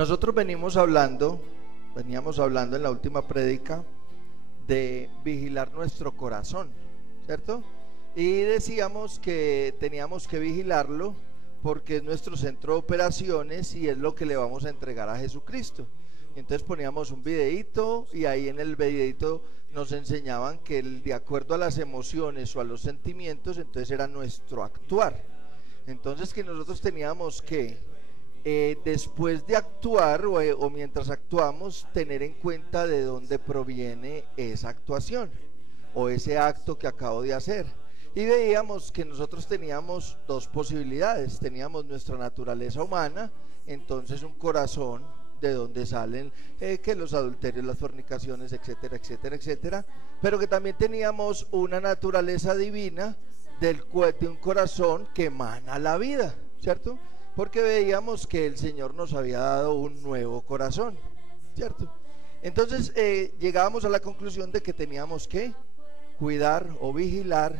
Nosotros veníamos hablando en la última prédica de vigilar nuestro corazón, ¿cierto? Y decíamos que teníamos que vigilarlo porque es nuestro centro de operaciones y es lo que le vamos a entregar a Jesucristo. Entonces poníamos un videíto y ahí en el videíto nos enseñaban que de acuerdo a las emociones o a los sentimientos, entonces era nuestro actuar. Entonces que nosotros teníamos que después de actuar o mientras actuamos, tener en cuenta de dónde proviene esa actuación o ese acto que acabo de hacer. Y veíamos que nosotros teníamos dos posibilidades. Teníamos nuestra naturaleza humana, entonces un corazón de donde salen que los adulterios, las fornicaciones, etcétera, etcétera, etcétera. Pero que también teníamos una naturaleza divina de un corazón que emana la vida, ¿cierto? Porque veíamos que el Señor nos había dado un nuevo corazón, ¿cierto? Entonces llegábamos a la conclusión de que teníamos que cuidar o vigilar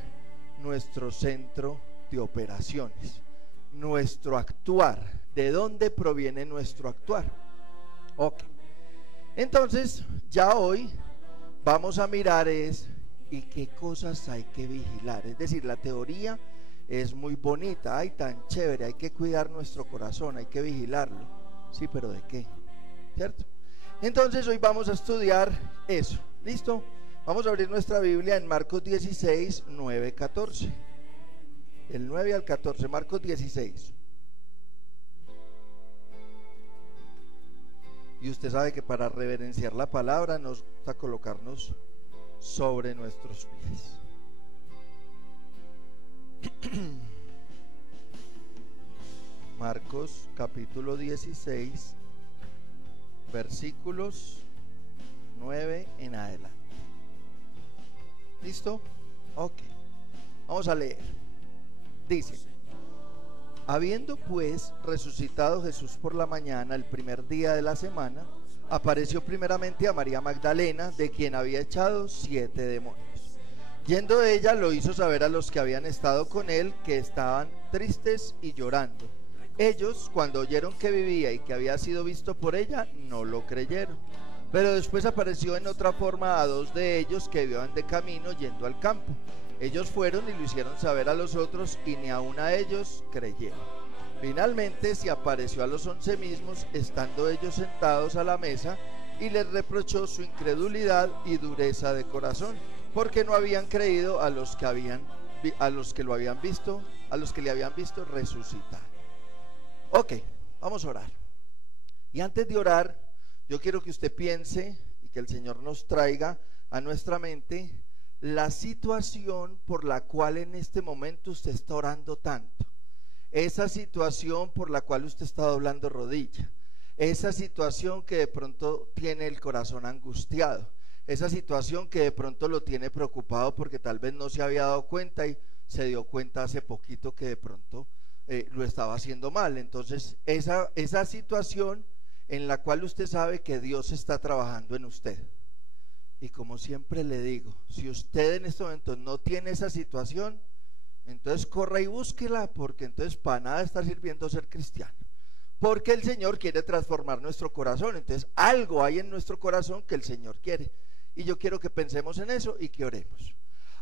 nuestro centro de operaciones, nuestro actuar. ¿De dónde proviene nuestro actuar? Ok. Entonces, ya hoy vamos a mirar y qué cosas hay que vigilar. Es decir, la teoría es muy bonita, ay, tan chévere, hay que cuidar nuestro corazón, hay que vigilarlo. Sí, pero ¿de qué? ¿Cierto? Entonces hoy vamos a estudiar eso. ¿Listo? Vamos a abrir nuestra Biblia en Marcos 16, 9, 14. El 9 al 14, Marcos 16. Y usted sabe que para reverenciar la palabra nos gusta colocarnos sobre nuestros pies. Marcos capítulo 16, versículos 9 en adelante. ¿Listo? Ok. Vamos a leer. Dice: habiendo pues resucitado Jesús por la mañana, el primer día de la semana, apareció primeramente a María Magdalena, de quien había echado 7 demonios. Yendo ella, lo hizo saber a los que habían estado con él, que estaban tristes y llorando. Ellos, cuando oyeron que vivía y que había sido visto por ella, no lo creyeron. Pero después apareció en otra forma a 2 de ellos que iban de camino yendo al campo. Ellos fueron y lo hicieron saber a los otros, y ni aun a ellos creyeron. Finalmente se apareció a los 11 mismos, estando ellos sentados a la mesa, y les reprochó su incredulidad y dureza de corazón, porque no habían creído a los que le habían visto resucitar. Ok, vamos a orar. Y antes de orar, yo quiero que usted piense y que el Señor nos traiga a nuestra mente la situación por la cual en este momento usted está orando tanto. Esa situación por la cual usted está doblando rodilla. Esa situación que de pronto tiene el corazón angustiado. Esa situación que de pronto lo tiene preocupado porque tal vez no se había dado cuenta y se dio cuenta hace poquito que de pronto lo estaba haciendo mal. Entonces esa situación en la cual usted sabe que Dios está trabajando en usted. Y como siempre le digo, si usted en este momento no tiene esa situación, entonces corra y búsquela, porque entonces para nada está sirviendo ser cristiano. Porque el Señor quiere transformar nuestro corazón. Entonces algo hay en nuestro corazón que el Señor quiere. Y yo quiero que pensemos en eso y que oremos.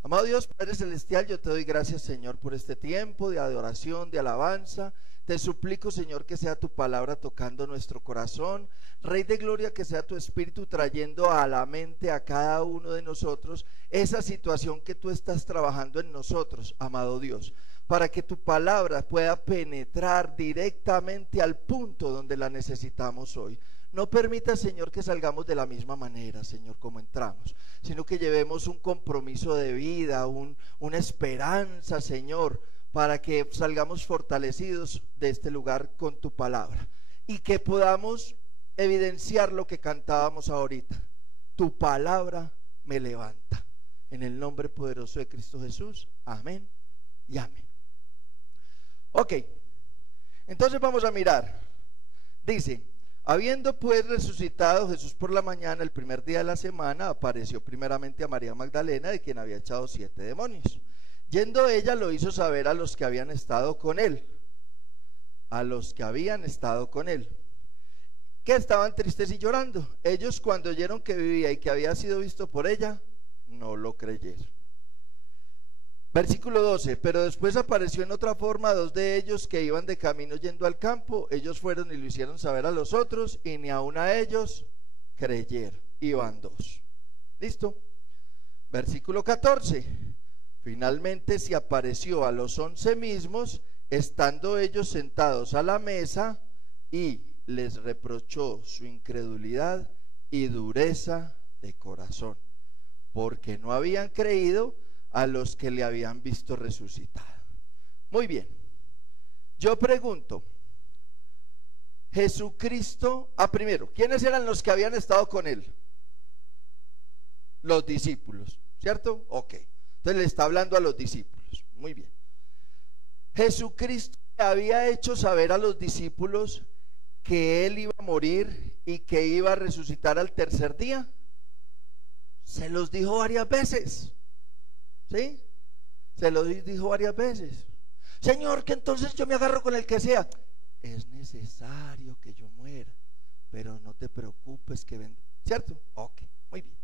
Amado Dios, Padre Celestial, yo te doy gracias, Señor, por este tiempo de adoración, de alabanza. Te suplico, Señor, que sea tu palabra tocando nuestro corazón. Rey de gloria, que sea tu espíritu trayendo a la mente a cada uno de nosotros esa situación que tú estás trabajando en nosotros, amado Dios, para que tu palabra pueda penetrar directamente al punto donde la necesitamos hoy. No permita, Señor, que salgamos de la misma manera, Señor, como entramos, sino que llevemos un compromiso de vida, una esperanza, Señor, para que salgamos fortalecidos de este lugar con tu palabra y que podamos evidenciar lo que cantábamos ahorita. Tu palabra me levanta. En el nombre poderoso de Cristo Jesús, amén y amén. Ok, entonces vamos a mirar. Dice: habiendo pues resucitado Jesús por la mañana, el primer día de la semana, apareció primeramente a María Magdalena, de quien había echado 7 demonios. Yendo ella, lo hizo saber a los que habían estado con él. que estaban tristes y llorando. Ellos, cuando oyeron que vivía y que había sido visto por ella, no lo creyeron. Versículo 12, pero después apareció en otra forma 2 de ellos que iban de camino yendo al campo. Ellos fueron y lo hicieron saber a los otros, y ni aun a ellos creyeron. Iban 2. ¿Listo? Versículo 14, finalmente se apareció a los 11 mismos, estando ellos sentados a la mesa, y les reprochó su incredulidad y dureza de corazón, porque no habían creído a los que le habían visto resucitado. Muy bien, yo pregunto, Jesucristo, primero, ¿quiénes eran los que habían estado con él? Los discípulos, ¿cierto? Ok, entonces le está hablando a los discípulos. Muy bien. Jesucristo había hecho saber a los discípulos que él iba a morir y que iba a resucitar al tercer día. Se los dijo varias veces, ¿sí? Se los dijo varias veces. Señor, que entonces yo me agarro con el que sea. Es necesario que yo muera, pero no te preocupes que vendré, ¿cierto? Ok, muy bien.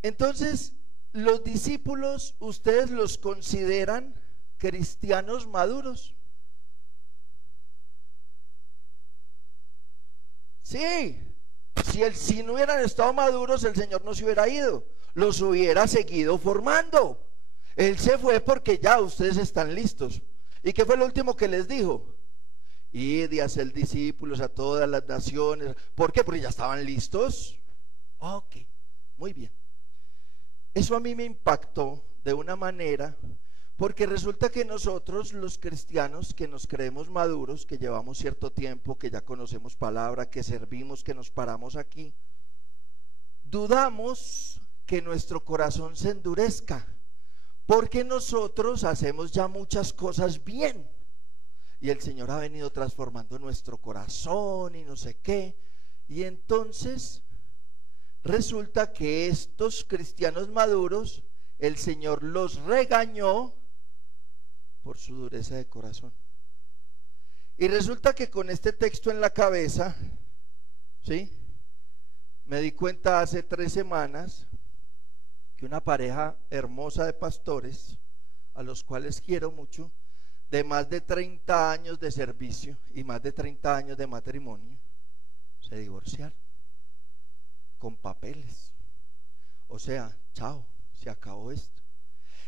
Entonces, los discípulos, ¿ustedes los consideran cristianos maduros? Sí, si no hubieran estado maduros, el Señor no se hubiera ido, los hubiera seguido formando. Él se fue porque ya ustedes están listos. ¿Y qué fue lo último que les dijo? Id y hacer discípulos a todas las naciones. ¿Por qué? Porque ya estaban listos. Ok, muy bien. Eso a mí me impactó de una manera, porque resulta que nosotros los cristianos que nos creemos maduros, que llevamos cierto tiempo, que ya conocemos palabra, que servimos, que nos paramos aquí, dudamos que nuestro corazón se endurezca, porque nosotros hacemos ya muchas cosas bien, y el Señor ha venido transformando nuestro corazón y no sé qué, y entonces resulta que estos cristianos maduros, el Señor los regañó por su dureza de corazón. Y resulta que con este texto en la cabeza, ¿sí? Me di cuenta hace 3 semanas que una pareja hermosa de pastores, a los cuales quiero mucho, de más de 30 años de servicio y más de 30 años de matrimonio, se divorciaron con papeles. O sea, chao, se acabó esto.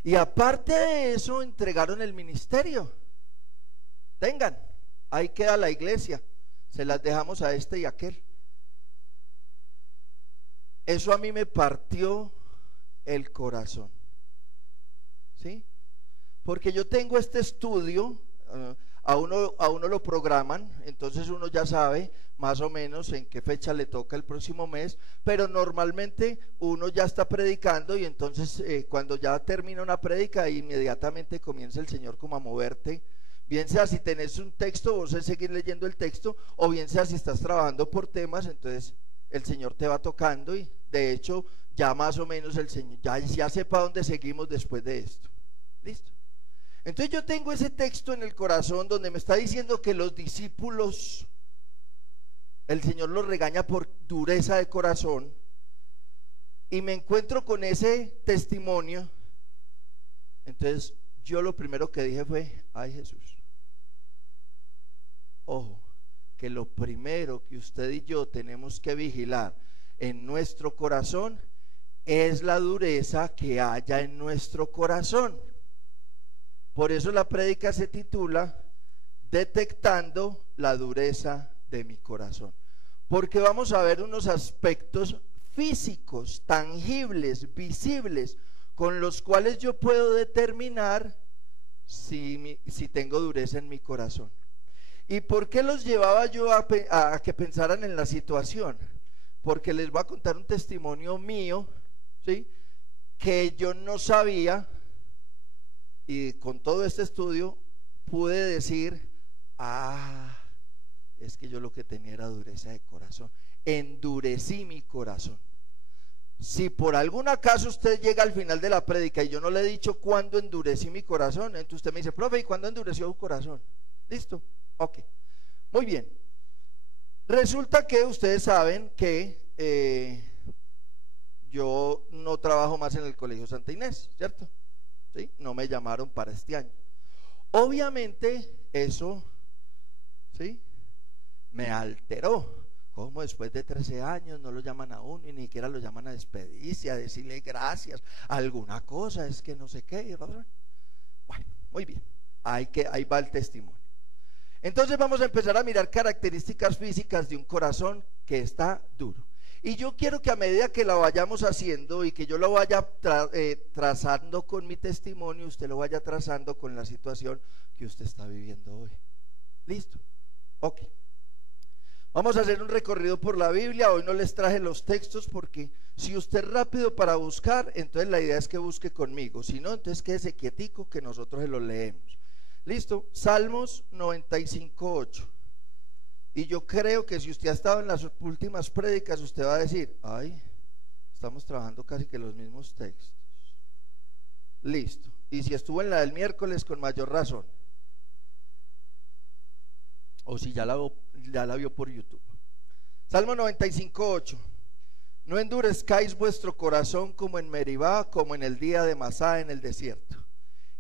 Y aparte de eso, entregaron el ministerio. Tengan, ahí queda la iglesia, se las dejamos a este y a aquel. Eso a mí me partió el corazón, ¿sí? Porque yo tengo este estudio, a uno lo programan, entonces uno ya sabe más o menos en qué fecha le toca el próximo mes, pero normalmente uno ya está predicando y entonces cuando ya termina una prédica, inmediatamente comienza el Señor como a moverte, bien sea si tenés un texto, vos es seguir leyendo el texto, o bien sea si estás trabajando por temas, entonces el Señor te va tocando y de hecho ya más o menos el Señor ya sepa dónde seguimos después de esto. ¿Listo? Entonces yo tengo ese texto en el corazón donde me está diciendo que los discípulos, el Señor los regaña por dureza de corazón, y me encuentro con ese testimonio. Entonces yo lo primero que dije fue: ay, Jesús, ojo, que lo primero que usted y yo tenemos que vigilar en nuestro corazón es la dureza que haya en nuestro corazón. Por eso la prédica se titula Detectando la dureza de mi corazón, porque vamos a ver unos aspectos físicos, tangibles, visibles, con los cuales yo puedo determinar si tengo dureza en mi corazón. ¿Y por qué los llevaba yo a que pensaran en la situación? Porque les voy a contar un testimonio mío, ¿sí?, que yo no sabía, y con todo este estudio pude decir: es que yo lo que tenía era dureza de corazón, endurecí mi corazón. Si por algún acaso usted llega al final de la prédica y yo no le he dicho cuándo endurecí mi corazón, entonces usted me dice: profe, ¿y cuándo endureció su corazón? ¿Listo? Ok, muy bien. Resulta que ustedes saben que yo no trabajo más en el Colegio Santa Inés, ¿cierto? ¿Sí? No me llamaron para este año. Obviamente eso, ¿sí?, me alteró. ¿Cómo después de 13 años no lo llaman a uno y ni siquiera lo llaman a despedirse, a decirle gracias, alguna cosa, es que no sé qué? Bueno, muy bien, ahí va el testimonio. Entonces vamos a empezar a mirar características físicas de un corazón que está duro. Y yo quiero que a medida que la vayamos haciendo y que yo lo vaya trazando con mi testimonio, usted lo vaya trazando con la situación que usted está viviendo hoy. ¿Listo? Ok. Vamos a hacer un recorrido por la Biblia. Hoy no les traje los textos porque si usted es rápido para buscar, entonces la idea es que busque conmigo. Si no, entonces quédese quietico que nosotros se los leemos. ¿Listo? Salmos 95:8. Y yo creo que si usted ha estado en las últimas prédicas, usted va a decir, ay, estamos trabajando casi que los mismos textos. Listo. Y si estuvo en la del miércoles, con mayor razón. O si ya la vio por YouTube. Salmo 95:8. No endurezcáis vuestro corazón como en Meribá, como en el día de Masá en el desierto.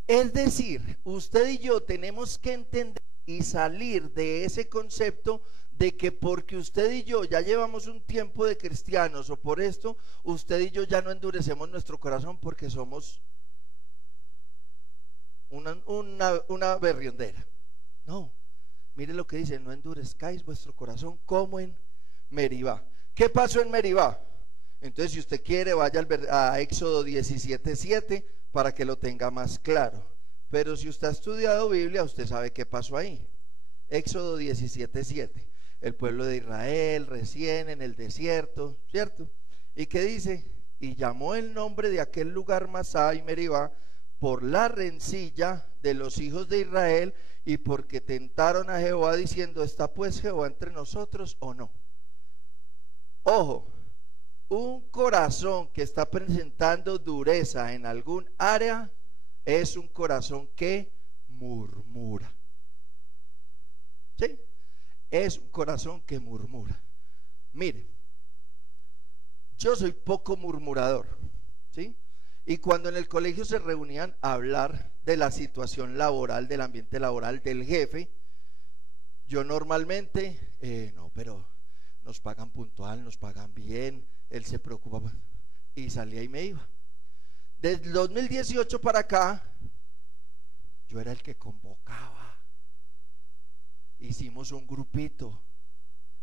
Es decir, usted y yo tenemos que entender y salir de ese concepto de que porque usted y yo ya llevamos un tiempo de cristianos o por esto, usted y yo ya no endurecemos nuestro corazón porque somos una berriondera. No, mire lo que dice, no endurezcáis vuestro corazón como en Meribá. ¿Qué pasó en Meribá? Entonces, si usted quiere, vaya a Éxodo 17:7 para que lo tenga más claro. Pero si usted ha estudiado Biblia, usted sabe qué pasó ahí. Éxodo 17:7. El pueblo de Israel recién en el desierto, ¿cierto? ¿Y qué dice? Y llamó el nombre de aquel lugar Masá y Meribá por la rencilla de los hijos de Israel y porque tentaron a Jehová diciendo, ¿está pues Jehová entre nosotros o no? Ojo, un corazón que está presentando dureza en algún área es un corazón que murmura. ¿Sí? Es un corazón que murmura. Mire, yo soy poco murmurador, ¿sí? Y cuando en el colegio se reunían a hablar de la situación laboral, del ambiente laboral del jefe, yo normalmente, no, pero nos pagan puntual, nos pagan bien, él se preocupaba y salía y me iba. Desde el 2018 para acá, yo era el que convocaba. Hicimos un grupito,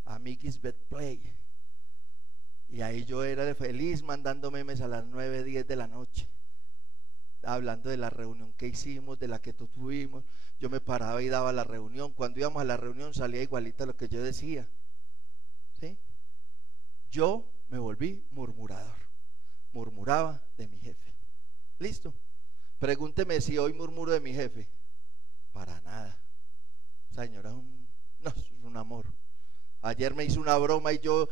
Amiguis Betplay, y ahí yo era feliz mandando memes a las 9, 10 de la noche, hablando de la reunión que hicimos, de la que tuvimos. Yo me paraba y daba la reunión. Cuando íbamos a la reunión salía igualita a lo que yo decía, ¿sí? Yo me volví murmurador, murmuraba de mi jefe. ¿Listo? Pregúnteme si hoy murmuro de mi jefe. Para nada. Señora, no, es un amor. Ayer me hizo una broma y yo,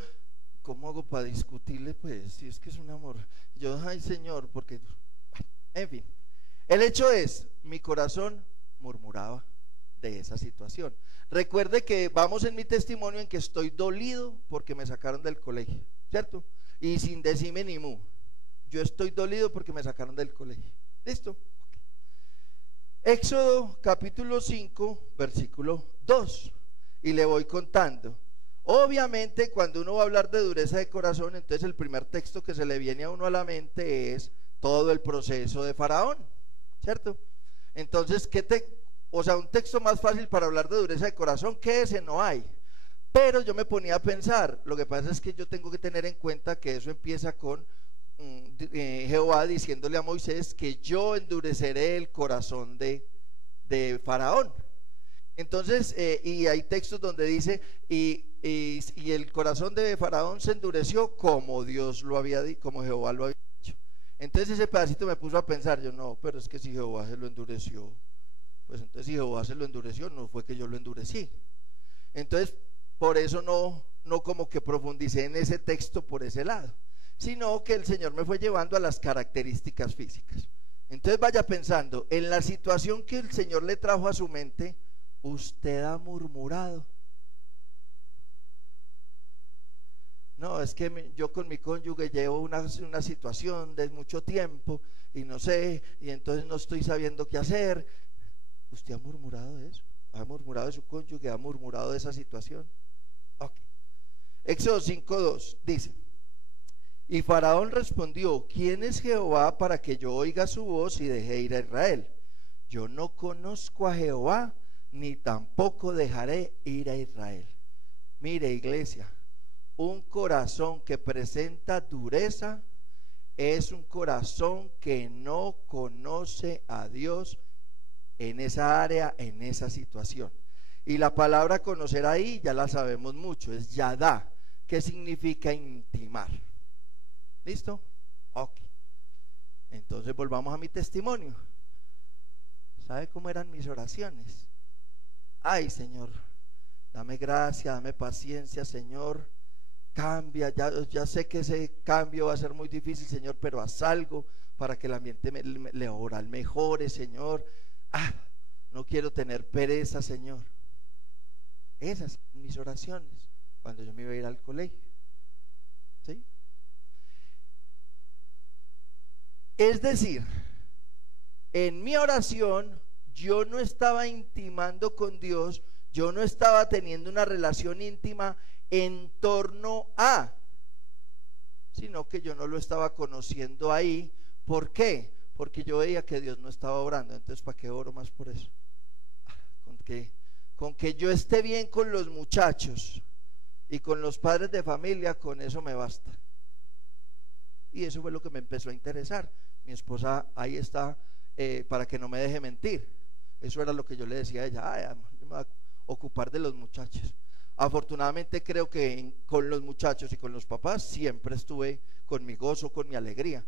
¿cómo hago para discutirle? Pues, si es que es un amor. Yo, ay señor, porque, en fin. El hecho es, mi corazón murmuraba de esa situación. Recuerde que vamos en mi testimonio en que estoy dolido porque me sacaron del colegio, ¿cierto? Y sin decirme ni mu. Yo estoy dolido porque me sacaron del colegio. ¿Listo? Okay. Éxodo capítulo 5, versículo 2. Y le voy contando. Obviamente, cuando uno va a hablar de dureza de corazón, entonces el primer texto que se le viene a uno a la mente es todo el proceso de Faraón, ¿cierto? Entonces, un texto más fácil para hablar de dureza de corazón que ese no hay. Pero yo me ponía a pensar, lo que pasa es que yo tengo que tener en cuenta que eso empieza con Jehová diciéndole a Moisés que yo endureceré el corazón de Faraón. Entonces, y hay textos donde dice, y el corazón de Faraón se endureció como Dios lo había dicho, como Jehová lo había dicho. Entonces ese pedacito me puso a pensar, yo no, pero es que si Jehová se lo endureció, pues entonces si Jehová se lo endureció, no fue que yo lo endurecí. Entonces, por eso no como que profundicé en ese texto por ese lado, sino que el Señor me fue llevando a las características físicas. Entonces vaya pensando, en la situación que el Señor le trajo a su mente, ¿usted ha murmurado? No, es que yo con mi cónyuge llevo una situación de mucho tiempo y no sé, y entonces no estoy sabiendo qué hacer. ¿Usted ha murmurado de eso? ¿Ha murmurado de su cónyuge? ¿Ha murmurado de esa situación? Ok. Éxodo 5:2 dice: y Faraón respondió: ¿quién es Jehová para que yo oiga su voz y deje ir a Israel? Yo no conozco a Jehová, ni tampoco dejaré ir a Israel. Mire, iglesia, un corazón que presenta dureza es un corazón que no conoce a Dios en esa área, en esa situación. Y la palabra conocer ahí ya la sabemos mucho, es yadá, que significa intimar. ¿Listo? Ok. Entonces volvamos a mi testimonio. ¿Sabe cómo eran mis oraciones? Ay, Señor, dame gracia, dame paciencia, Señor. Cambia, ya sé que ese cambio va a ser muy difícil, Señor, pero haz algo para que el ambiente laboral mejore, Señor. No quiero tener pereza, Señor. Esas son mis oraciones cuando yo me iba a ir al colegio. ¿Sí? Es decir, en mi oración yo no estaba intimando con Dios, yo no estaba teniendo una relación íntima en torno a, sino que yo no lo estaba conociendo ahí. ¿Por qué? Porque yo veía que Dios no estaba orando. Entonces, ¿para qué oro más por eso? Con que yo esté bien con los muchachos y con los padres de familia, con eso me basta. Y eso fue lo que me empezó a interesar. Mi esposa ahí está, para que no me deje mentir. Eso era lo que yo le decía a ella: ay, amor, yo me voy a ocupar de los muchachos. Afortunadamente creo que con los muchachos y con los papás siempre estuve con mi gozo, con mi alegría.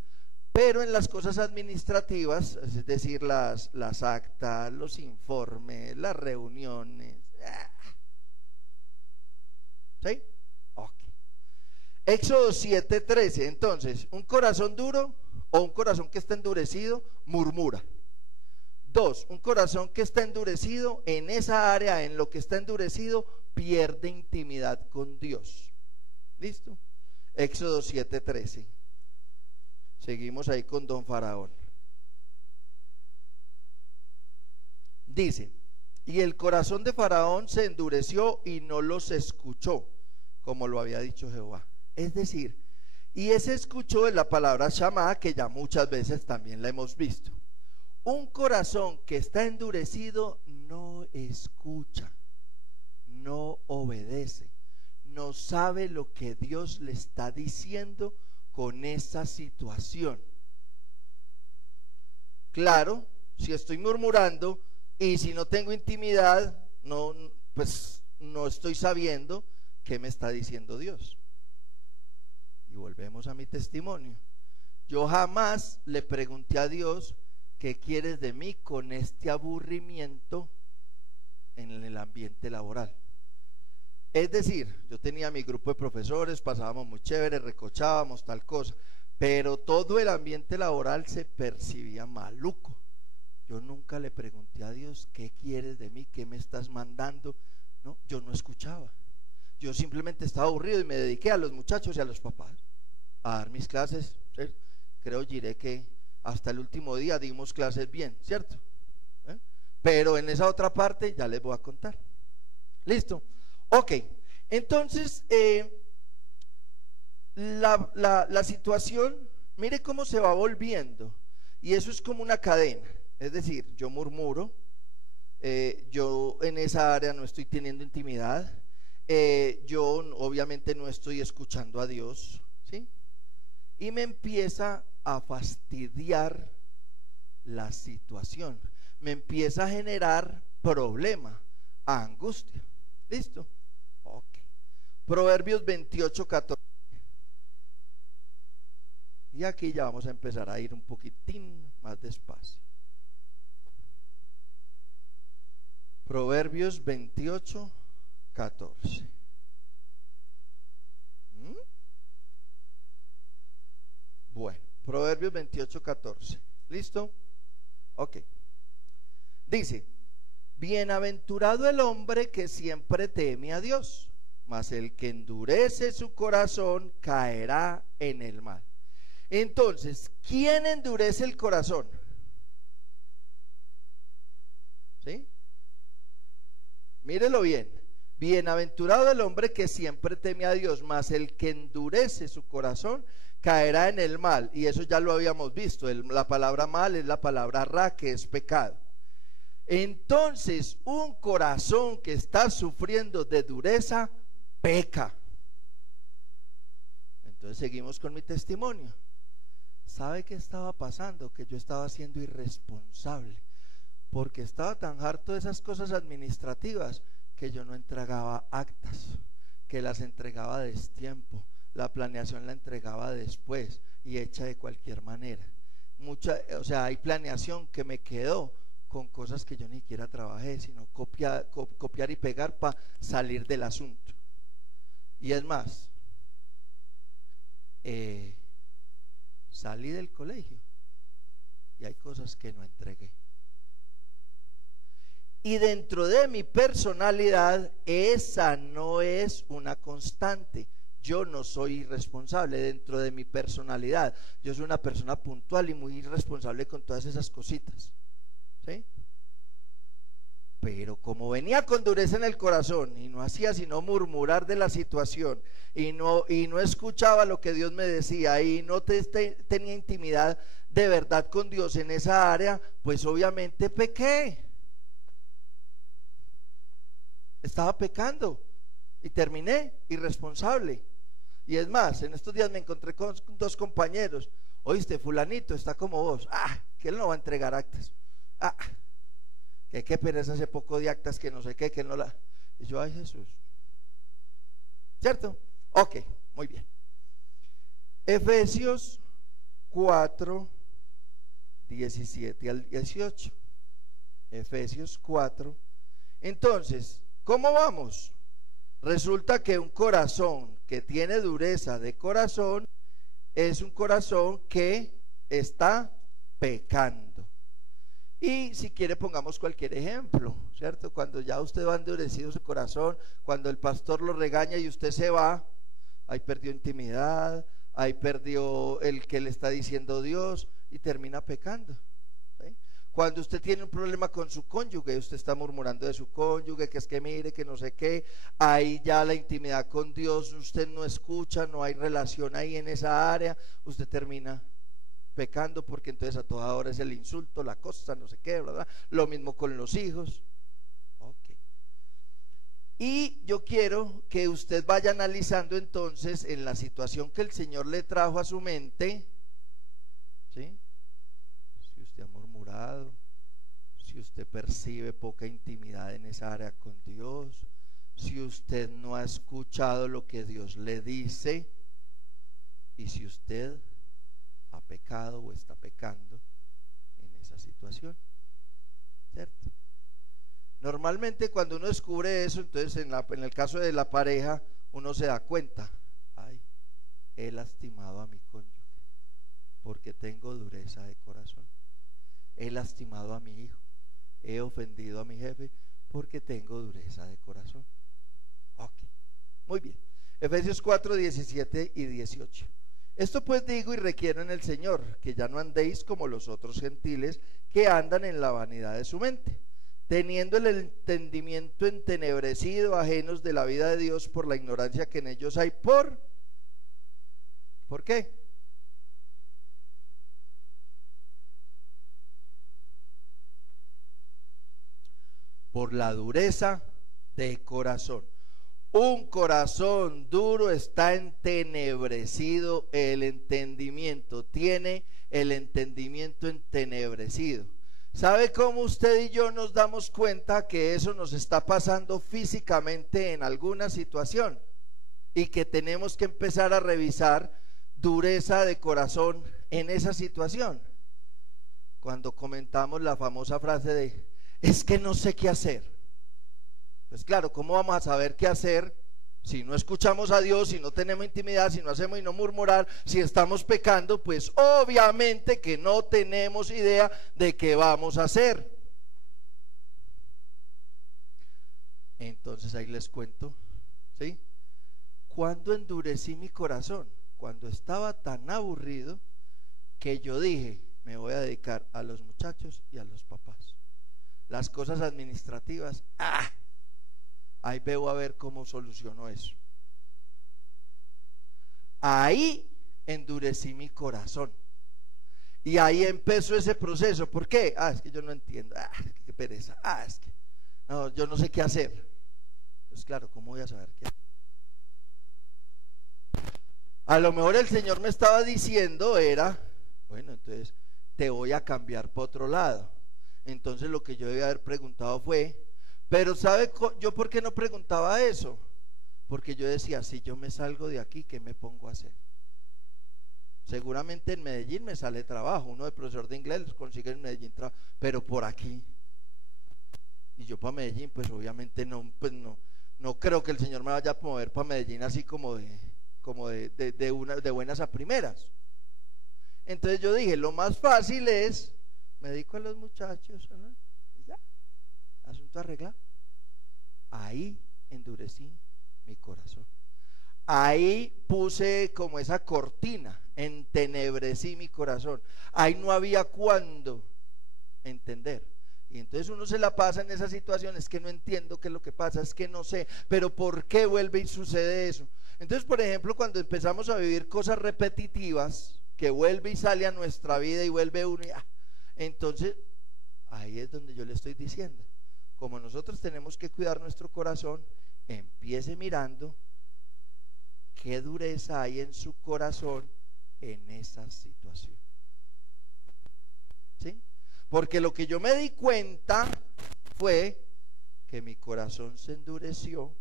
Pero en las cosas administrativas, es decir, las actas, los informes, las reuniones. ¿Sí? Ok. Éxodo 7:13. Entonces, un corazón duro o un corazón que está endurecido murmura. 2, un corazón que está endurecido, en esa área, en lo que está endurecido, pierde intimidad con Dios. ¿Listo? Éxodo 7:13. Seguimos ahí con don Faraón. Dice: y el corazón de Faraón se endureció y no los escuchó, como lo había dicho Jehová. Es decir, y ese escuchó es la palabra shamá, que ya muchas veces también la hemos visto. Un corazón que está endurecido no escucha, no obedece, no sabe lo que Dios le está diciendo con esa situación. Claro, si estoy murmurando y si no tengo intimidad, pues no estoy sabiendo qué me está diciendo Dios. Y volvemos a mi testimonio. Yo jamás le pregunté a Dios: ¿qué quieres de mí con este aburrimiento en el ambiente laboral? Es decir, yo tenía mi grupo de profesores, pasábamos muy chévere, recochábamos tal cosa, pero todo el ambiente laboral se percibía maluco. Yo nunca le pregunté a Dios: ¿qué quieres de mí? ¿Qué me estás mandando? No, yo no escuchaba. Yo simplemente estaba aburrido y me dediqué a los muchachos y a los papás, a dar mis clases. Creo, Giré, que hasta el último día dimos clases bien, ¿cierto? Pero en esa otra parte ya les voy a contar. ¿Listo? Ok, entonces la situación, mire cómo se va volviendo. Y eso es como una cadena. Es decir, yo murmuro, yo en esa área no estoy teniendo intimidad, yo obviamente no estoy escuchando a Dios, ¿sí? Y me empieza a fastidiar la situación, me empieza a generar problema, angustia. ¿Listo? Ok. Proverbios 28:14. Y aquí ya vamos a empezar a ir un poquitín más despacio. Proverbios 28:14. Bueno, Proverbios 28:14. ¿Listo? Ok. Dice: bienaventurado el hombre que siempre teme a Dios mas el que endurece su corazón caerá en el mal. Entonces, ¿quién endurece el corazón? ¿Sí? Mírelo bien. Bienaventurado el hombre que siempre teme a Dios, mas el que endurece su corazón caerá en el mal. Y eso ya lo habíamos visto. La palabra mal es la palabra ra, que es pecado. Entonces, un corazón que está sufriendo de dureza, peca. Entonces seguimos con mi testimonio. ¿Sabe qué estaba pasando? Que yo estaba siendo irresponsable, porque estaba tan harto de esas cosas administrativas que yo no entregaba actas, que las entregaba a destiempo, la planeación la entregaba después y hecha de cualquier manera. O sea, hay planeación que me quedó con cosas que yo ni siquiera trabajé, sino copiar y pegar para salir del asunto. Y es más, salí del colegio y hay cosas que no entregué. Y dentro de mi personalidad, esa no es una constante. Yo no soy irresponsable dentro de mi personalidad. Yo soy una persona puntual y muy irresponsable con todas esas cositas, ¿sí? Pero como venía con dureza en el corazón y no hacía sino murmurar de la situación y no escuchaba lo que Dios me decía y no tenía intimidad de verdad con Dios en esa área, pues obviamente pequé. Estaba pecando y terminé irresponsable. Y es más, en estos días me encontré con dos compañeros. Oíste, fulanito está como vos. Que él no va a entregar actas. Que qué pereza ese poco de actas, que no sé qué, que no la... Y yo, ay Jesús. ¿Cierto? Ok, muy bien. Efesios 4, 17 al 18. Efesios 4. Entonces, ¿cómo vamos? Resulta que un corazón que tiene dureza de corazón es un corazón que está pecando. Y si quiere pongamos cualquier ejemplo, ¿cierto? Cuando ya usted va endurecido su corazón, cuando el pastor lo regaña y usted se va, ahí perdió intimidad, ahí perdió el que le está diciendo Dios y termina pecando, ¿sí? Cuando usted tiene un problema con su cónyuge, usted está murmurando de su cónyuge, que es que mire, que no sé qué, ahí ya la intimidad con Dios, usted no escucha, no hay relación ahí en esa área, usted termina pecando, porque entonces a toda hora es el insulto, la cosa, no sé qué, ¿verdad? Lo mismo con los hijos. Ok. Y yo quiero que usted vaya analizando entonces en la situación que el Señor le trajo a su mente, ¿sí? Si usted ha murmurado, si usted percibe poca intimidad en esa área con Dios, si usted no ha escuchado lo que Dios le dice, y si usted ha pecado o está pecando en esa situación, ¿cierto? Normalmente cuando uno descubre eso, entonces en el caso de la pareja, uno se da cuenta, ay, he lastimado a mi cónyuge porque tengo dureza de corazón, he lastimado a mi hijo, he ofendido a mi jefe porque tengo dureza de corazón. Ok, muy bien. Efesios 4, 17 y 18. Esto pues digo y requiero en el Señor, que ya no andéis como los otros gentiles que andan en la vanidad de su mente, teniendo el entendimiento entenebrecido, ajenos de la vida de Dios por la ignorancia que en ellos hay. ¿Por qué? Por la dureza de corazón. Un corazón duro está entenebrecido el entendimiento, tiene el entendimiento entenebrecido. ¿Sabe cómo usted y yo nos damos cuenta que eso nos está pasando físicamente en alguna situación y que tenemos que empezar a revisar dureza de corazón en esa situación? Cuando comentamos la famosa frase de, es que no sé qué hacer. Pues claro, ¿cómo vamos a saber qué hacer si no escuchamos a Dios, si no tenemos intimidad, si no hacemos y no murmurar, si estamos pecando? Pues obviamente que no tenemos idea de qué vamos a hacer. Entonces ahí les cuento, ¿sí? ¿Cuándo endurecí mi corazón? Cuando estaba tan aburrido que yo dije, me voy a dedicar a los muchachos y a los papás. Las cosas administrativas, ahí veo a ver cómo soluciono eso. Ahí endurecí mi corazón. Y ahí empezó ese proceso. ¿Por qué? Es que yo no entiendo. Qué pereza. Es que no, yo no sé qué hacer. Pues claro, ¿cómo voy a saber qué hacer? A lo mejor el Señor me estaba diciendo era, bueno, entonces te voy a cambiar para otro lado. Entonces lo que yo debía haber preguntado fue, pero ¿sabe yo por qué no preguntaba eso? Porque yo decía, si yo me salgo de aquí, ¿qué me pongo a hacer? Seguramente en Medellín me sale trabajo, uno de profesor de inglés consigue en Medellín trabajo, pero por aquí, y yo para Medellín, pues obviamente no, pues no creo que el Señor me vaya a mover para Medellín así como de buenas a primeras. Entonces yo dije, lo más fácil es, me dedico a los muchachos, ¿no? Y ya, asunto arreglado. Ahí endurecí mi corazón. Ahí puse como esa cortina, entenebrecí mi corazón. Ahí no había cuándo entender. Y entonces uno se la pasa en esa situación, es que no entiendo qué es lo que pasa, es que no sé, pero ¿por qué vuelve y sucede eso? Entonces, por ejemplo, cuando empezamos a vivir cosas repetitivas, que vuelve y sale a nuestra vida y vuelve uno y entonces ahí es donde yo le estoy diciendo, como nosotros tenemos que cuidar nuestro corazón, empiece mirando qué dureza hay en su corazón en esa situación. ¿Sí? Porque lo que yo me di cuenta fue que mi corazón se endureció,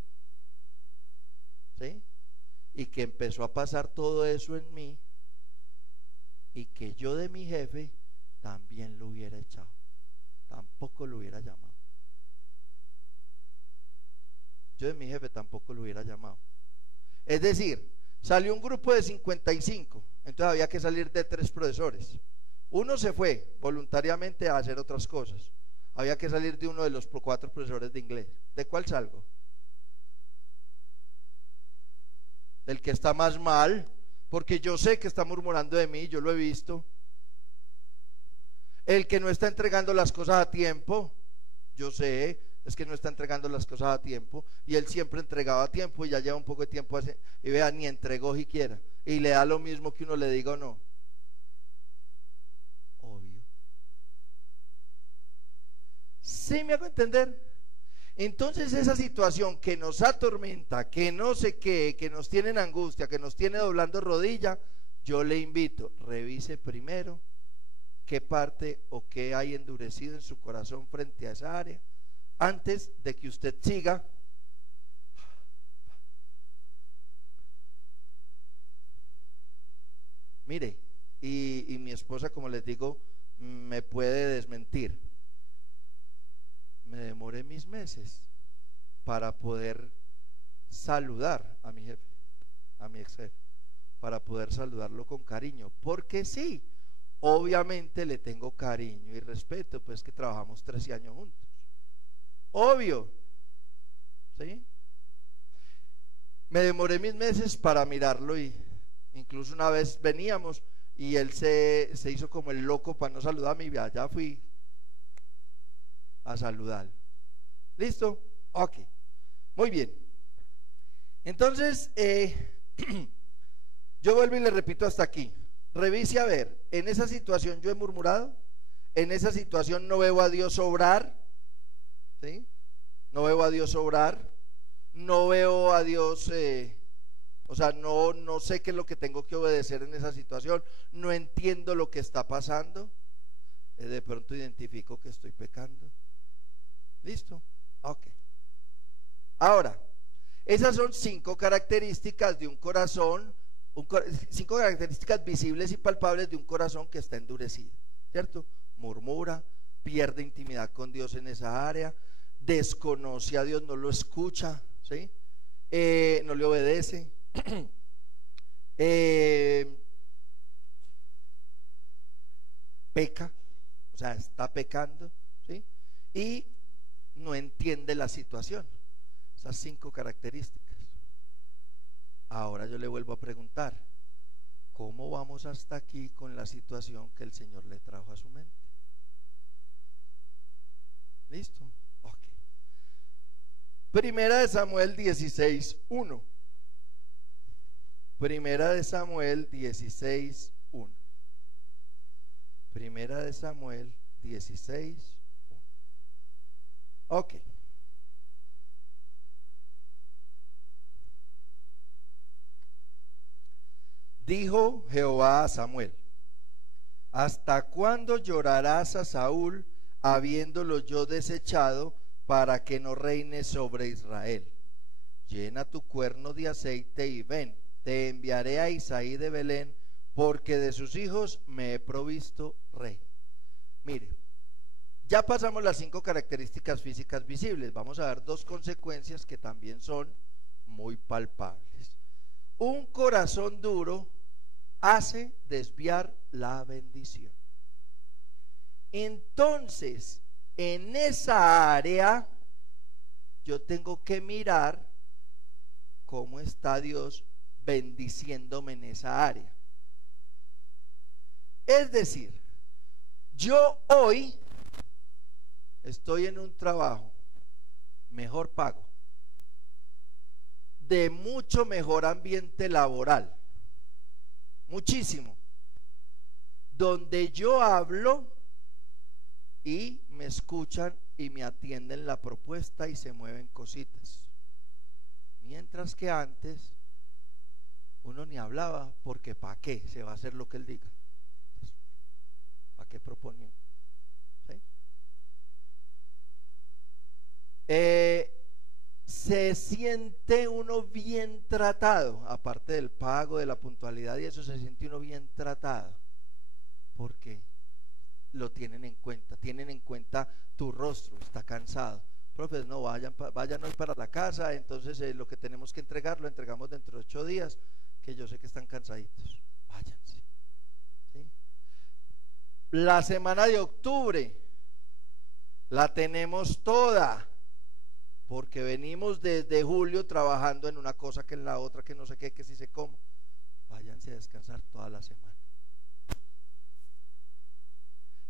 ¿sí? Y que empezó a pasar todo eso en mí, y que yo de mi jefe también lo hubiera echado, tampoco lo hubiera llamado. Yo de mi jefe tampoco lo hubiera llamado. Es decir, salió un grupo de 55, entonces había que salir de 3 profesores. Uno se fue voluntariamente a hacer otras cosas. Había que salir de uno de los 4 profesores de inglés. ¿De cuál salgo? Del que está más mal, porque yo sé que está murmurando de mí, yo lo he visto. El que no está entregando las cosas a tiempo, yo sé, es que no está entregando las cosas a tiempo, y él siempre entregaba a tiempo y ya lleva un poco de tiempo y vea, ni entregó siquiera, y le da lo mismo que uno le diga o no. Obvio. ¿Sí me hago entender? Entonces esa situación que nos atormenta, que no sé qué, que nos tiene en angustia, que nos tiene doblando rodilla, yo le invito, revise primero qué parte o qué hay endurecido en su corazón frente a esa área, antes de que usted siga. Mire, y mi esposa, como les digo, me puede desmentir. Me demoré mis meses para poder saludar a mi jefe, a mi ex jefe, para poder saludarlo con cariño, porque sí, obviamente le tengo cariño y respeto, pues que trabajamos 13 años juntos, obvio, ¿sí? Me demoré mis meses para mirarlo, y incluso una vez veníamos y él se hizo como el loco para no saludarme, y allá fui a saludar. ¿Listo? Ok, muy bien. Entonces yo vuelvo y le repito hasta aquí. Revise a ver, en esa situación yo he murmurado, en esa situación no veo a Dios obrar, ¿sí? No veo a Dios obrar, no veo a Dios, o sea, no sé qué es lo que tengo que obedecer en esa situación, no entiendo lo que está pasando, de pronto identifico que estoy pecando. ¿Listo? Ok. Ahora, esas son 5 características de un corazón, 5 características visibles y palpables de un corazón que está endurecido, ¿cierto? Murmura, pierde intimidad con Dios en esa área, desconoce a Dios, no lo escucha, ¿sí? No le obedece, peca, o sea, está pecando, ¿sí? Y no entiende la situación. Esas 5 características. Ahora yo le vuelvo a preguntar, ¿cómo vamos hasta aquí con la situación que el Señor le trajo a su mente? ¿Listo? Ok. Primera de Samuel 16:1. Primera de Samuel 16:1. Primera de Samuel 16:1. Ok. Dijo Jehová a Samuel: ¿hasta cuándo llorarás a Saúl, habiéndolo yo desechado, para que no reine sobre Israel? Llena tu cuerno de aceite y ven, te enviaré a Isaí de Belén, porque de sus hijos me he provisto rey. Mire, ya pasamos las 5 características físicas visibles. Vamos a ver 2 consecuencias que también son muy palpables. Un corazón duro hace desviar la bendición. Entonces, en esa área, yo tengo que mirar cómo está Dios bendiciéndome en esa área. Es decir, yo hoy estoy en un trabajo mejor pago, de mucho mejor ambiente laboral, muchísimo, donde yo hablo y me escuchan y me atienden la propuesta y se mueven cositas, mientras que antes uno ni hablaba, porque ¿para qué? Se va a hacer lo que él diga. ¿Para qué proponía? ¿Sí? Se siente uno bien tratado, aparte del pago, de la puntualidad y eso, se siente uno bien tratado, porque lo tienen en cuenta tu rostro. Está cansado, profes, no, vayan hoy para la casa, entonces lo que tenemos que entregar lo entregamos dentro de 8 días, que yo sé que están cansaditos, váyanse. ¿Sí? La semana de octubre la tenemos toda, porque venimos desde julio trabajando en una cosa, que en la otra, que no sé qué, que si sé cómo. Váyanse a descansar toda la semana.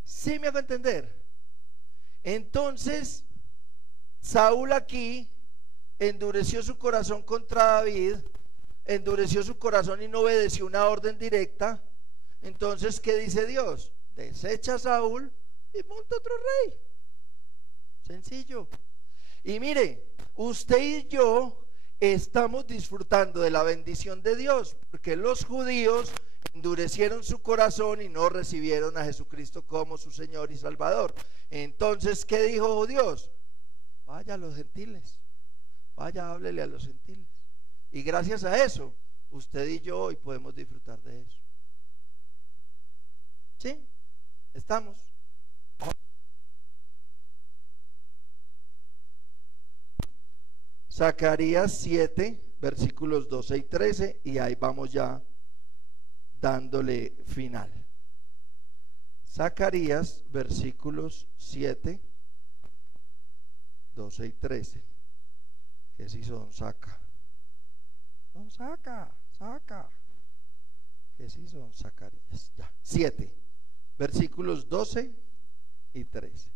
¿Sí me hago entender? Entonces, Saúl aquí endureció su corazón contra David, endureció su corazón y no obedeció una orden directa. Entonces, ¿qué dice Dios? Desecha a Saúl y monta otro rey. Sencillo. Y mire, usted y yo estamos disfrutando de la bendición de Dios, porque los judíos endurecieron su corazón y no recibieron a Jesucristo como su Señor y Salvador. Entonces, ¿qué dijo Dios? Vaya a los gentiles, vaya, háblele a los gentiles. Y gracias a eso, usted y yo hoy podemos disfrutar de eso. ¿Sí? ¿Estamos? Zacarías 7, versículos 12 y 13, y ahí vamos ya dándole final. Zacarías, versículos 7, 12 y 13. ¿Qué se hizo don Saca? Don Saca. ¿Qué se hizo don Zacarías? Ya, 7, versículos 12 y 13.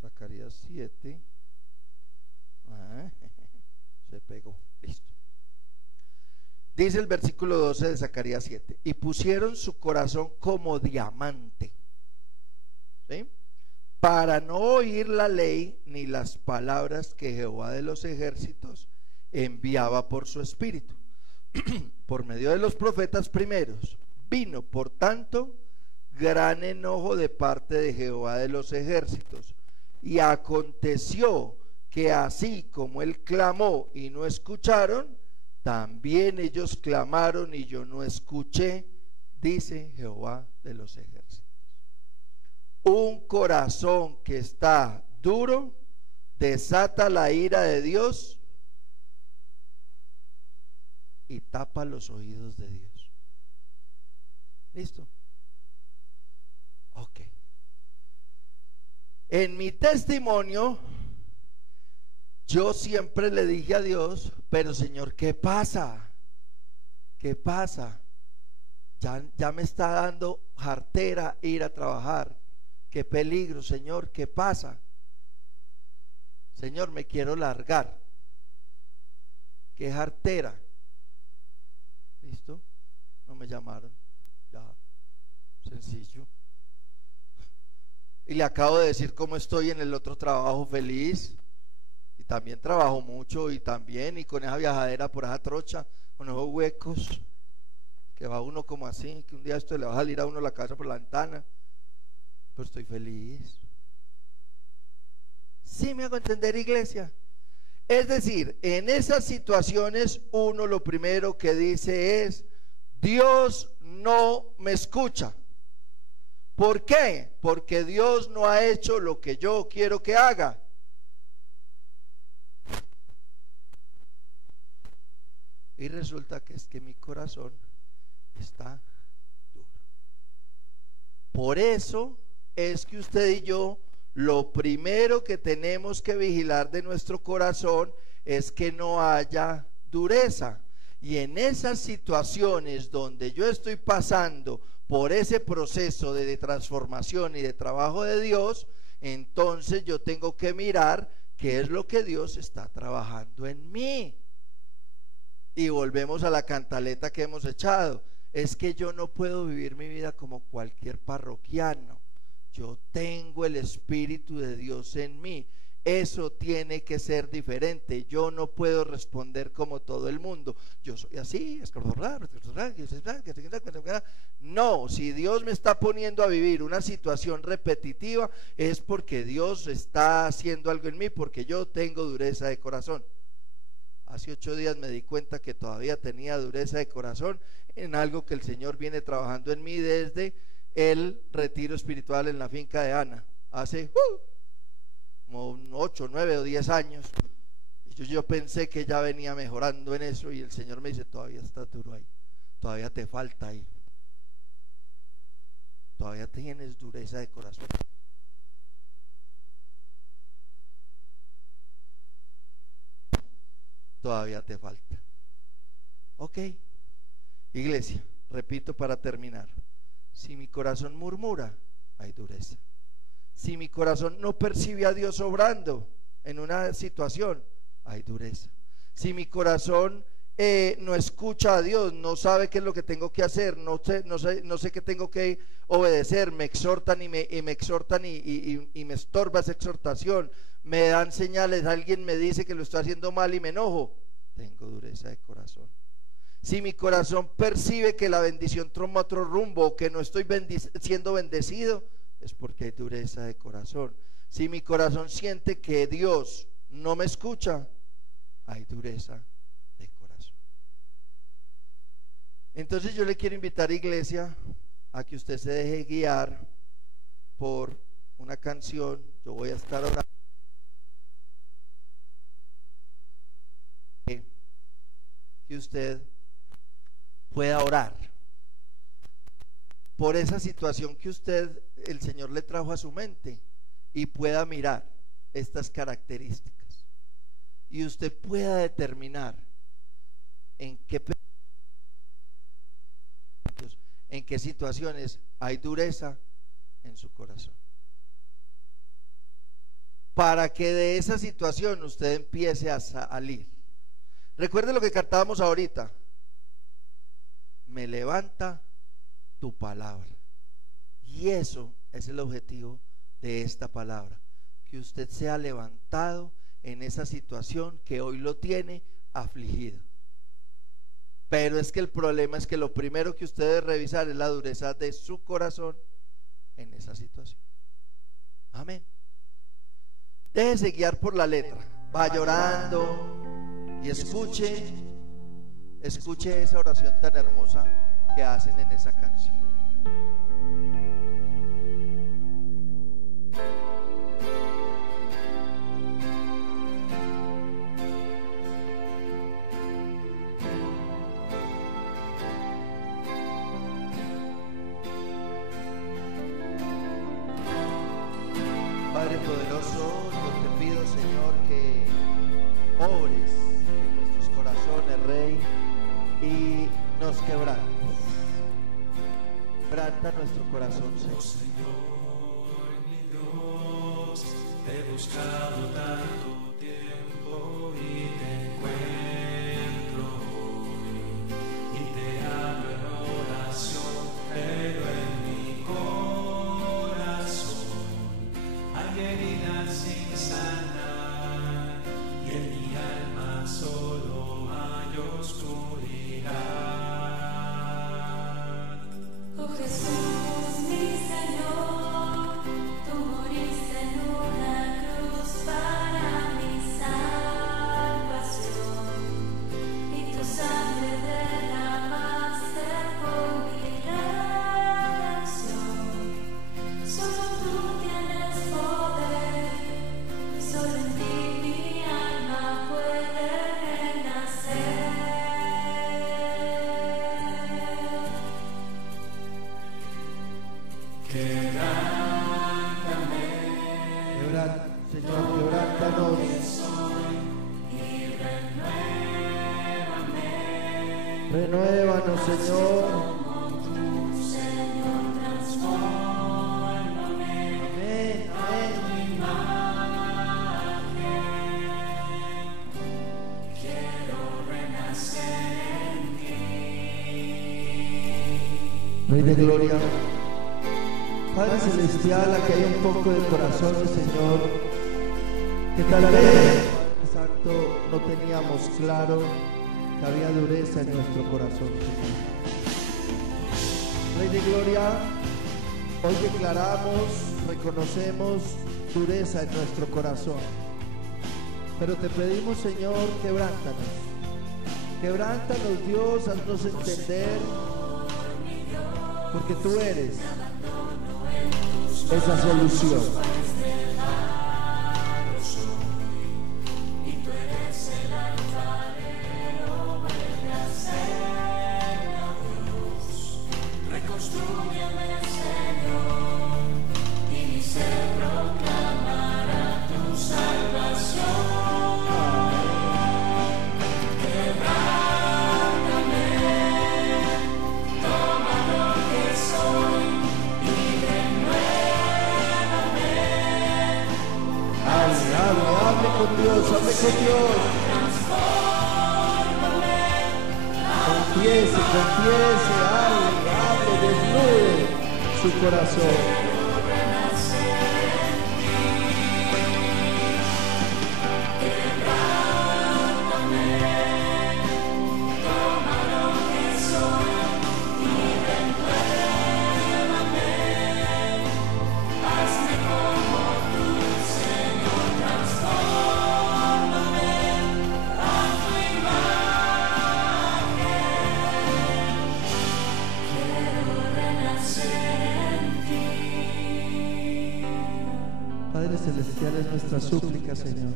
Zacarías 7. Se pegó, listo. Dice el versículo 12 de Zacarías 7: y pusieron su corazón como diamante, ¿sí?, para no oír la ley ni las palabras que Jehová de los ejércitos enviaba por su espíritu por medio de los profetas primeros. Vino, por tanto, gran enojo de parte de Jehová de los ejércitos, y aconteció que así como él clamó y no escucharon, también ellos clamaron y yo no escuché, dice Jehová de los ejércitos. Un corazón que está duro desata la ira de Dios y tapa los oídos de Dios. ¿Listo? Ok. En mi testimonio, yo siempre le dije a Dios: pero Señor, ¿qué pasa? ¿qué pasa? Ya me está dando jartera ir a trabajar. Qué peligro, Señor, ¿qué pasa? Señor, me quiero largar. Qué jartera. ¿Listo? No me llamaron. Ya, sencillo. Y le acabo de decir cómo estoy en el otro trabajo, feliz. Y también trabajo mucho y con esa viajadera por esa trocha, con esos huecos, que va uno como así, que un día esto le va a salir a uno la cabeza por la ventana. Pero estoy feliz. ¿Sí me hago entender, iglesia? Es decir, en esas situaciones uno lo primero que dice es: Dios no me escucha. ¿Por qué? Porque Dios no ha hecho lo que yo quiero que haga. Y resulta que es que mi corazón está duro. Por eso es que usted y yo, lo primero que tenemos que vigilar de nuestro corazón es que no haya dureza. Y en esas situaciones donde yo estoy pasando por ese proceso de transformación y de trabajo de Dios, entonces yo tengo que mirar qué es lo que Dios está trabajando en mí. Y volvemos a la cantaleta que hemos echado: es que yo no puedo vivir mi vida como cualquier parroquiano. Yo tengo el Espíritu de Dios en mí. Eso tiene que ser diferente. Yo no puedo responder como todo el mundo. Yo soy así, es raro. No, si Dios me está poniendo a vivir una situación repetitiva, es porque Dios está haciendo algo en mí, porque yo tengo dureza de corazón. Hace 8 días me di cuenta que todavía tenía dureza de corazón en algo que el Señor viene trabajando en mí desde el retiro espiritual en la finca de Ana, hace como 8, 9 o 10 años. Yo pensé que ya venía mejorando en eso, y el Señor me dice: todavía estás duro ahí, todavía te falta ahí, todavía tienes dureza de corazón. Todavía te falta. Ok, iglesia, repito para terminar: si mi corazón murmura, hay dureza. Si mi corazón no percibe a Dios obrando en una situación, hay dureza. Si mi corazón no escucha a Dios, no sabe qué es lo que tengo que hacer, no sé qué tengo que obedecer, me exhortan y me exhortan y me estorba esa exhortación, me dan señales, alguien me dice que lo estoy haciendo mal y me enojo, tengo dureza de corazón. Si mi corazón percibe que la bendición toma otro rumbo, o que no estoy siendo bendecido, es porque hay dureza de corazón. Si mi corazón siente que Dios no me escucha, hay dureza de corazón. Entonces yo le quiero invitar, iglesia, a que usted se deje guiar por una canción. Yo voy a estar orando, que usted pueda orar por esa situación que el Señor le trajo a su mente, y pueda mirar estas características, y usted pueda determinar en qué situaciones hay dureza en su corazón, para que de esa situación usted empiece a salir. Recuerde lo que cantábamos ahorita: me levanta tu palabra. Y eso es el objetivo de esta palabra: que usted sea levantado en esa situación que hoy lo tiene afligido. Pero es que el problema es que lo primero que usted debe revisar es la dureza de su corazón en esa situación. Amén. Déjese guiar por la letra, va llorando y escuche esa oración tan hermosa que hacen en esa canción. Padre poderoso, yo te pido, Señor, que obres en nuestros corazones, Rey, y nos quebrantas. Quebranta nuestro corazón, Señor. Señor, mi Dios, te he buscado tanto tiempo y te encuentro hoy, y te hablo en oración, pero en mi corazón hay heridas sin sanar, y en mi alma solo hay oscuridad. Oh Jesús, mi Señor, tú moriste en una cruz para mi salvación, y tu sangre derramaste por mi redención. Solo tú tienes poder, solo en ti mi alma puede renacer. Señor, quebrántanos. Renuévanos, Señor. Amén, amén. Rey de gloria, Padre celestial, aquí hay un poco de corazón, Señor, que tal vez, Padre Santo, no teníamos claro que había dureza en nuestro corazón, Señor. Rey de gloria, hoy declaramos, reconocemos dureza en nuestro corazón, pero te pedimos, Señor, quebrántanos. Quebrántanos, Dios, haznos entender, porque tú eres esa solución. Reconstrúyeme, Señor, y mi ser proclamará tu salvación. Quebrántame, toma lo que soy y renuévame. Hable con Dios, hable con Dios. Transfórmame, Confiese, hable, desnude su corazón. toma lo que soy y renuévame. Hazme como tú, Señor, transfórmame a tu imagen. Quiero renacer en ti. Padre celestial, es nuestra súplica, Señor.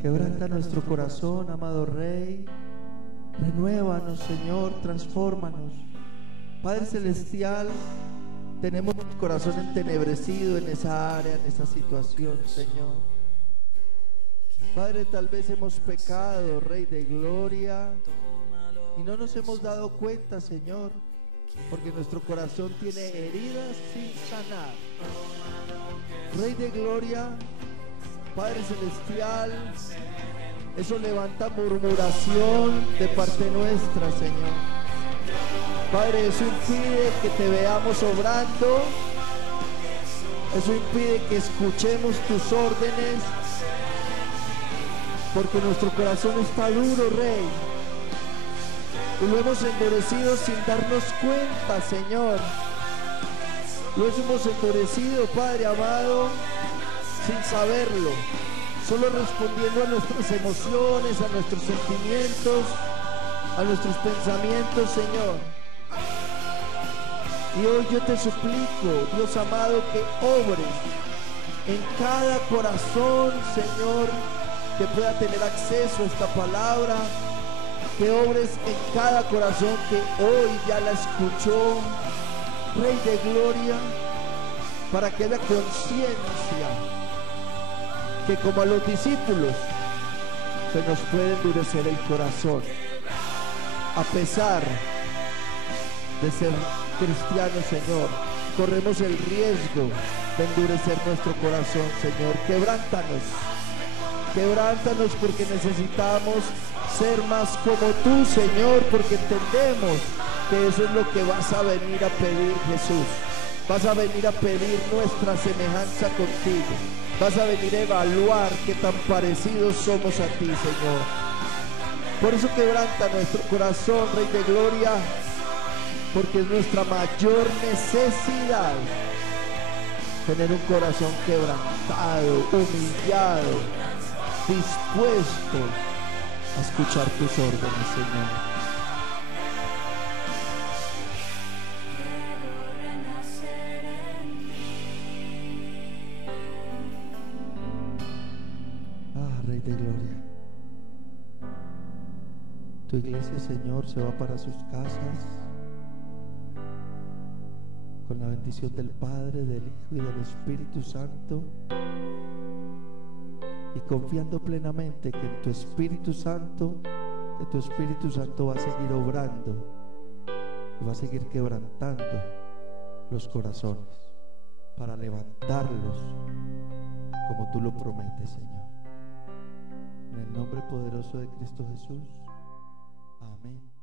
Quebranta nuestro corazón, amado Rey. Renuévanos, Señor, transfórmanos. Padre celestial, tenemos el corazón entenebrecido en esa área, en esa situación, Señor. Padre, tal vez hemos pecado, Rey de gloria, y no nos hemos dado cuenta, Señor, porque nuestro corazón tiene heridas sin sanar. Rey de gloria, Padre celestial, eso levanta murmuración de parte nuestra, Señor. Padre, eso impide que te veamos obrando, eso impide que escuchemos tus órdenes, porque nuestro corazón está duro, Rey, y lo hemos endurecido sin darnos cuenta, Señor. Lo hemos endurecido, Padre amado, sin saberlo, solo respondiendo a nuestras emociones, a nuestros sentimientos, a nuestros pensamientos, Señor. Y hoy yo te suplico, Dios amado, que obres en cada corazón, Señor, que pueda tener acceso a esta palabra, que obres en cada corazón que hoy ya la escuchó, Rey de gloria, para que haya conciencia que como a los discípulos se nos puede endurecer el corazón. A pesar de ser cristianos, Señor, corremos el riesgo de endurecer nuestro corazón, Señor. Quebrántanos, quebrántanos, porque necesitamos ser más como tú, Señor, porque entendemos que eso es lo que vas a venir a pedir, Jesús. Vas a venir a pedir nuestra semejanza contigo. Vas a venir a evaluar qué tan parecidos somos a ti, Señor. Por eso quebranta nuestro corazón, Rey de Gloria, porque es nuestra mayor necesidad tener un corazón quebrantado, humillado, dispuesto a escuchar tus órdenes, Señor. Rey de Gloria, tu iglesia, Señor, se va para sus casas con la bendición del Padre, del Hijo y del Espíritu Santo, y confiando plenamente que tu Espíritu Santo va a seguir obrando y va a seguir quebrantando los corazones para levantarlos como tú lo prometes, Señor. En el nombre poderoso de Cristo Jesús. Amén.